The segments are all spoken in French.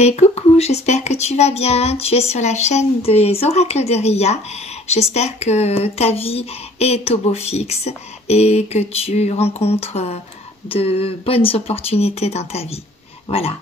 Et coucou, j'espère que tu vas bien. Tu es sur la chaîne des oracles de Ria. J'espère que ta vie est au beau fixe et que tu rencontres de bonnes opportunités dans ta vie. Voilà.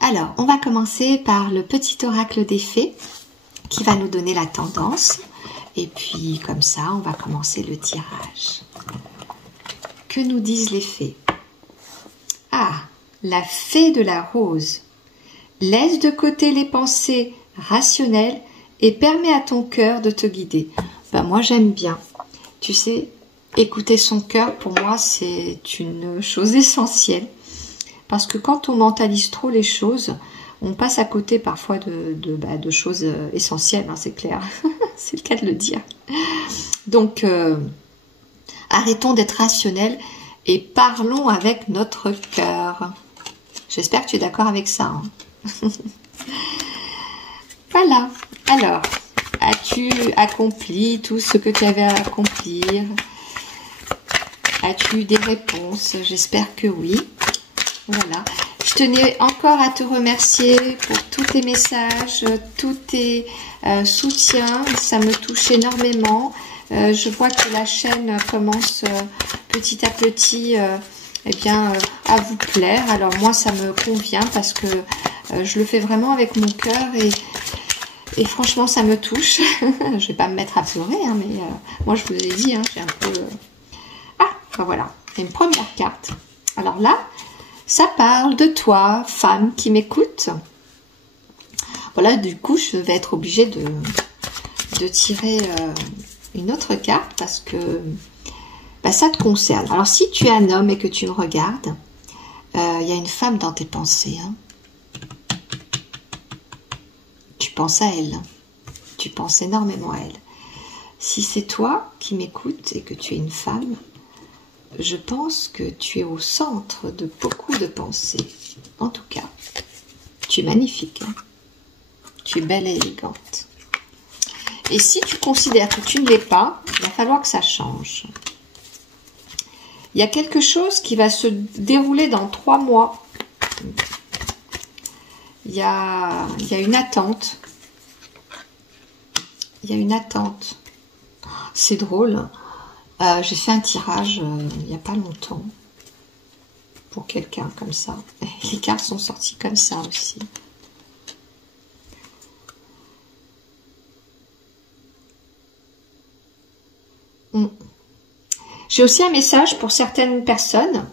Alors, on va commencer par le petit oracle des fées qui va nous donner la tendance. Et puis, comme ça, on va commencer le tirage. Que nous disent les fées? Ah, la fée de la rose. Laisse de côté les pensées rationnelles et permets à ton cœur de te guider. Ben, moi, j'aime bien. Tu sais, écouter son cœur, pour moi, c'est une chose essentielle. Parce que quand on mentalise trop les choses, on passe à côté parfois de choses essentielles, hein, c'est clair. C'est le cas de le dire. Donc, arrêtons d'être rationnels et parlons avec notre cœur. J'espère que tu es d'accord avec ça. Hein. Voilà. Alors, as-tu accompli tout ce que tu avais à accomplir? As-tu eu des réponses? J'espère que oui. Voilà. Je tenais encore à te remercier pour tous tes messages, tous tes soutiens. Ça me touche énormément. Je vois que la chaîne commence petit à petit eh bien, à vous plaire. Alors moi, ça me convient parce que je le fais vraiment avec mon cœur et franchement, ça me touche. Je vais pas me mettre à pleurer, hein, mais moi, je vous ai dit, hein, j'ai un peu... Ah, ben voilà, une première carte. Alors là, ça parle de toi, femme qui m'écoute. Voilà, du coup, je vais être obligée de tirer une autre carte parce que bah, ça te concerne. Alors, si tu es un homme et que tu me regardes, il y a une femme dans tes pensées. Hein. Tu penses à elle. Tu penses énormément à elle. Si c'est toi qui m'écoutes et que tu es une femme, je pense que tu es au centre de beaucoup de pensées. En tout cas, tu es magnifique. Hein. Tu es belle et élégante. Et si tu considères que tu ne l'es pas, il va falloir que ça change. Il y a quelque chose qui va se dérouler dans 3 mois. Il y a une attente. Il y a une attente. C'est drôle. J'ai fait un tirage il n'y a pas longtemps. Pour quelqu'un comme ça. Et les cartes sont sorties comme ça aussi. J'ai aussi un message pour certaines personnes.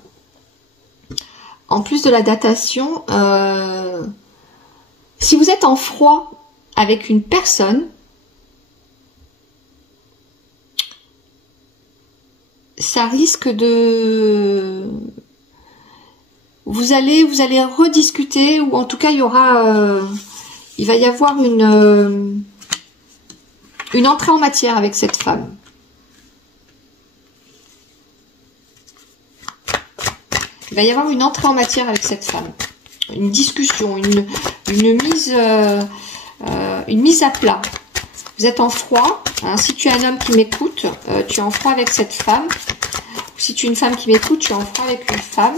En plus de la datation, si vous êtes en froid avec une personne, ça risque de... Vous allez rediscuter, ou en tout cas, il va y avoir une entrée en matière avec cette femme. Il va y avoir une entrée en matière avec cette femme. Une discussion, une mise à plat. Vous êtes en froid. Hein, si tu es un homme qui m'écoute, tu es en froid avec cette femme. Ou si tu es une femme qui m'écoute, tu es en froid avec une femme.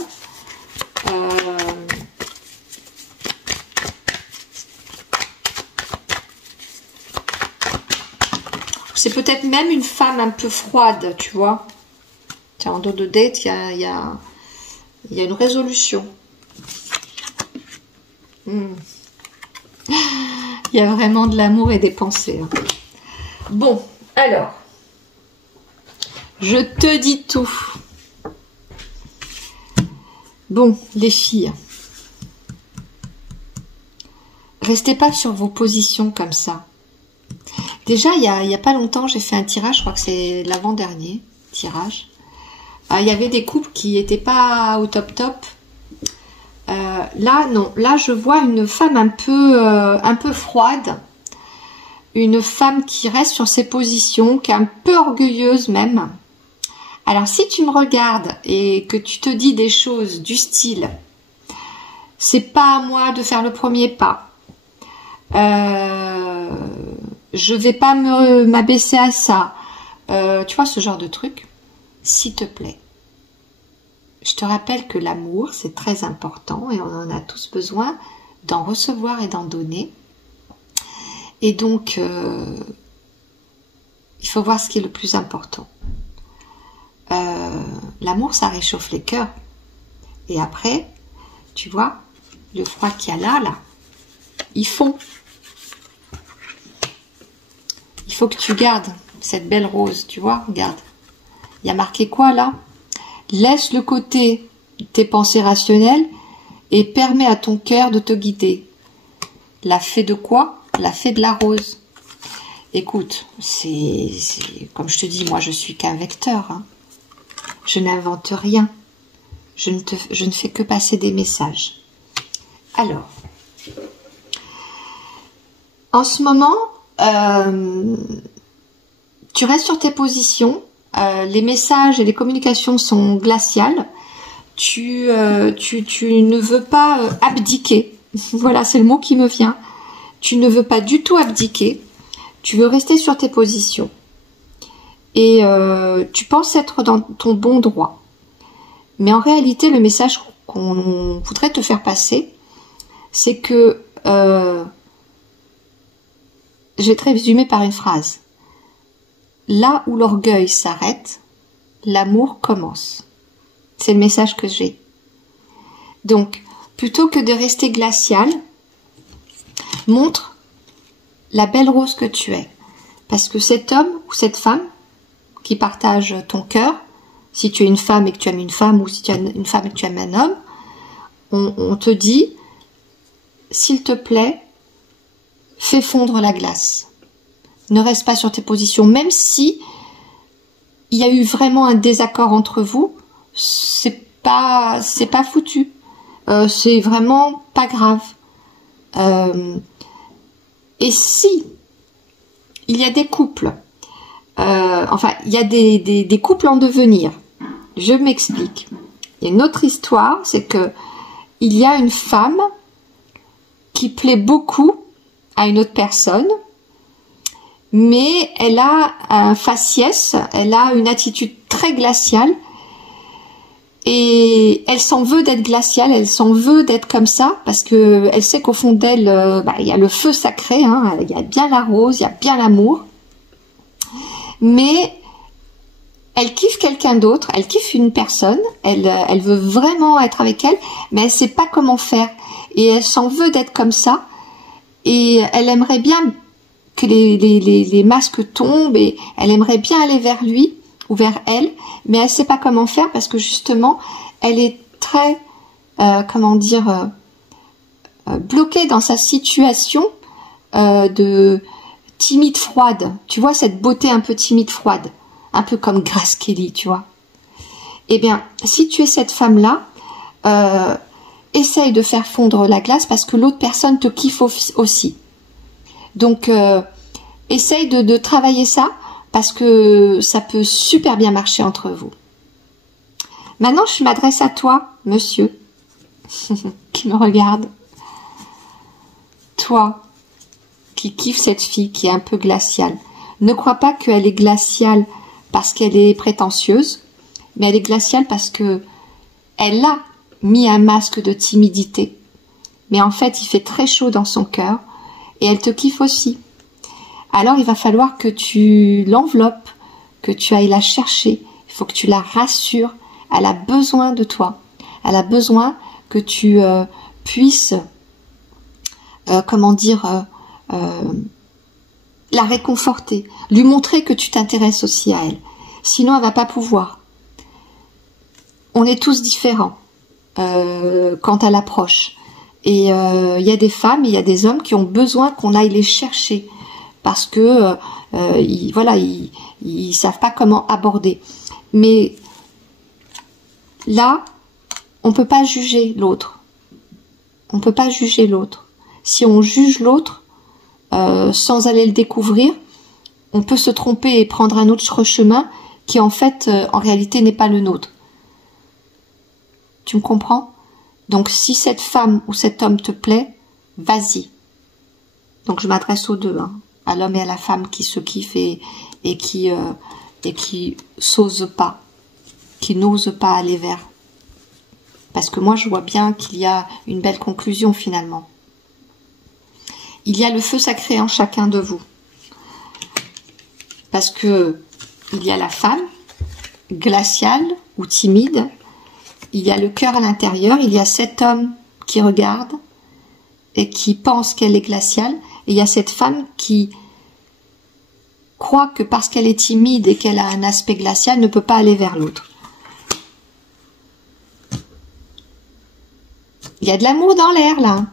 C'est peut-être même une femme un peu froide, tu vois. Tiens, en dos de date, il y a une résolution. Il y a vraiment de l'amour et des pensées. Hein. Bon, alors, je te dis tout. Bon, les filles, restez pas sur vos positions comme ça. Déjà, il y a pas longtemps, j'ai fait un tirage, je crois que c'est l'avant-dernier tirage. Il y avait des couples qui n'étaient pas au top. Là, non. Là, je vois une femme un peu froide. Une femme qui reste sur ses positions, qui est un peu orgueilleuse même. Alors, si tu me regardes et que tu te dis des choses du style « c'est pas à moi de faire le premier pas. Je vais pas m'abaisser à ça. » Tu vois, ce genre de truc. S'il te plaît, je te rappelle que l'amour, c'est très important et on en a tous besoin, d'en recevoir et d'en donner. Et donc, il faut voir ce qui est le plus important. L'amour, ça réchauffe les cœurs. Et après, tu vois, le froid qu'il y a là, ils fond. Il faut que tu gardes cette belle rose, tu vois, regarde. Il y a marqué quoi là? Laisse le côté tes pensées rationnelles et permets à ton cœur de te guider. La fée de quoi? La fée de la rose. Écoute, c'est comme je te dis, moi je suis qu'un vecteur. Hein. Je n'invente rien. Je ne fais que passer des messages. Alors, en ce moment, tu restes sur tes positions. Les messages et les communications sont glaciales. Tu ne veux pas abdiquer. Voilà, c'est le mot qui me vient. Tu ne veux pas du tout abdiquer. Tu veux rester sur tes positions. Et tu penses être dans ton bon droit. Mais en réalité, le message qu'on voudrait te faire passer, c'est que... je vais te résumer par une phrase. Là où l'orgueil s'arrête, l'amour commence. C'est le message que j'ai. Donc, plutôt que de rester glacial, montre la belle rose que tu es. Parce que cet homme ou cette femme qui partage ton cœur, si tu es une femme et que tu aimes une femme, ou si tu es une femme et que tu aimes un homme, on te dit, s'il te plaît, fais fondre la glace. Ne reste pas sur tes positions, même si il y a eu vraiment un désaccord entre vous, c'est pas foutu. C'est vraiment pas grave. Et si il y a des couples, enfin il y a des couples en devenir, je m'explique. Il y a une autre histoire, c'est que il y a une femme qui plaît beaucoup à une autre personne, mais elle a un faciès, elle a une attitude très glaciale et elle s'en veut d'être glaciale, elle s'en veut d'être comme ça parce que elle sait qu'au fond d'elle, il y a le feu sacré, hein, il y a bien la rose, il y a bien l'amour, mais elle kiffe quelqu'un d'autre, elle kiffe une personne, elle veut vraiment être avec elle, mais elle sait pas comment faire et elle s'en veut d'être comme ça et elle aimerait bien que les masques tombent et elle aimerait bien aller vers lui ou vers elle, mais elle sait pas comment faire parce que justement elle est très bloquée dans sa situation de timide froide. Tu vois cette beauté un peu timide froide, un peu comme Grace Kelly, tu vois. Eh bien, si tu es cette femme-là, essaye de faire fondre la glace parce que l'autre personne te kiffe aussi. Donc, essaye de travailler ça parce que ça peut super bien marcher entre vous. Maintenant, je m'adresse à toi, monsieur, qui me regarde. Toi, qui kiffe cette fille qui est un peu glaciale. Ne crois pas qu'elle est glaciale parce qu'elle est prétentieuse, mais elle est glaciale parce que elle a mis un masque de timidité. Mais en fait, il fait très chaud dans son cœur et elle te kiffe aussi. Alors, il va falloir que tu l'enveloppes, que tu ailles la chercher. Il faut que tu la rassures. Elle a besoin de toi. Elle a besoin que tu puisses, la réconforter, lui montrer que tu t'intéresses aussi à elle. Sinon, elle va pas pouvoir. On est tous différents quant à l'approche. Et il y a des femmes, il y a des hommes qui ont besoin qu'on aille les chercher parce que ils savent pas comment aborder. Mais là, on peut pas juger l'autre. On peut pas juger l'autre. Si on juge l'autre sans aller le découvrir, on peut se tromper et prendre un autre chemin qui en fait, en réalité, n'est pas le nôtre. Tu me comprends? Donc, si cette femme ou cet homme te plaît, vas-y. Donc, je m'adresse aux deux, hein, à l'homme et à la femme qui se kiffent et qui s'osent pas, qui n'osent pas aller vers. Parce que moi, je vois bien qu'il y a une belle conclusion finalement. il y a le feu sacré en chacun de vous. Parce que il y a la femme glaciale ou timide, il y a le cœur à l'intérieur, il y a cet homme qui regarde et qui pense qu'elle est glaciale, et il y a cette femme qui croit que parce qu'elle est timide et qu'elle a un aspect glacial, ne peut pas aller vers l'autre. Il y a de l'amour dans l'air là.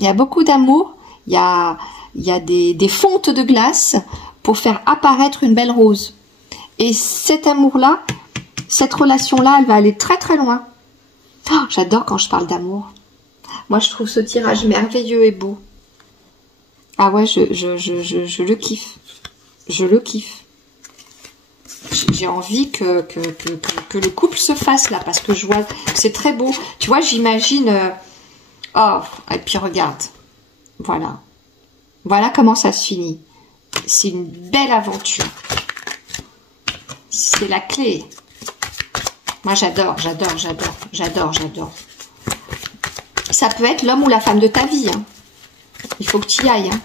Il y a beaucoup d'amour. Il y a des fontes de glace pour faire apparaître une belle rose. Et cet amour-là, cette relation-là, elle va aller très très loin. Oh, j'adore quand je parle d'amour. Moi, je trouve ce tirage merveilleux et beau. Ah ouais, je le kiffe. Je le kiffe. J'ai envie que le couple se fasse là, parce que je vois, c'est très beau. Tu vois, j'imagine... oh, et puis regarde. Voilà. Voilà comment ça se finit. C'est une belle aventure. C'est la clé. Moi, j'adore, j'adore, j'adore, j'adore, j'adore. Ça peut être l'homme ou la femme de ta vie. Hein. Il faut que tu y ailles. Hein.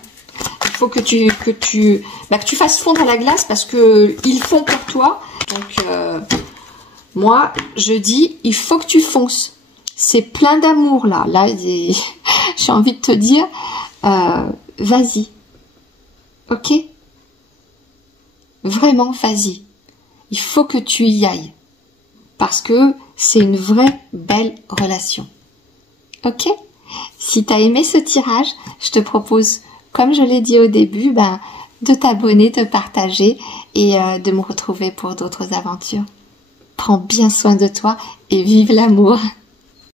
Il faut que tu fasses fondre la glace parce que ils font pour toi. Donc, moi, je dis, il faut que tu fonces. C'est plein d'amour là. Là, j'ai envie de te dire, vas-y. Ok? Vraiment, vas-y. Il faut que tu y ailles. Parce que c'est une vraie belle relation. Ok? Si tu as aimé ce tirage, je te propose, comme je l'ai dit au début, de t'abonner, de partager et de me retrouver pour d'autres aventures. Prends bien soin de toi et vive l'amour.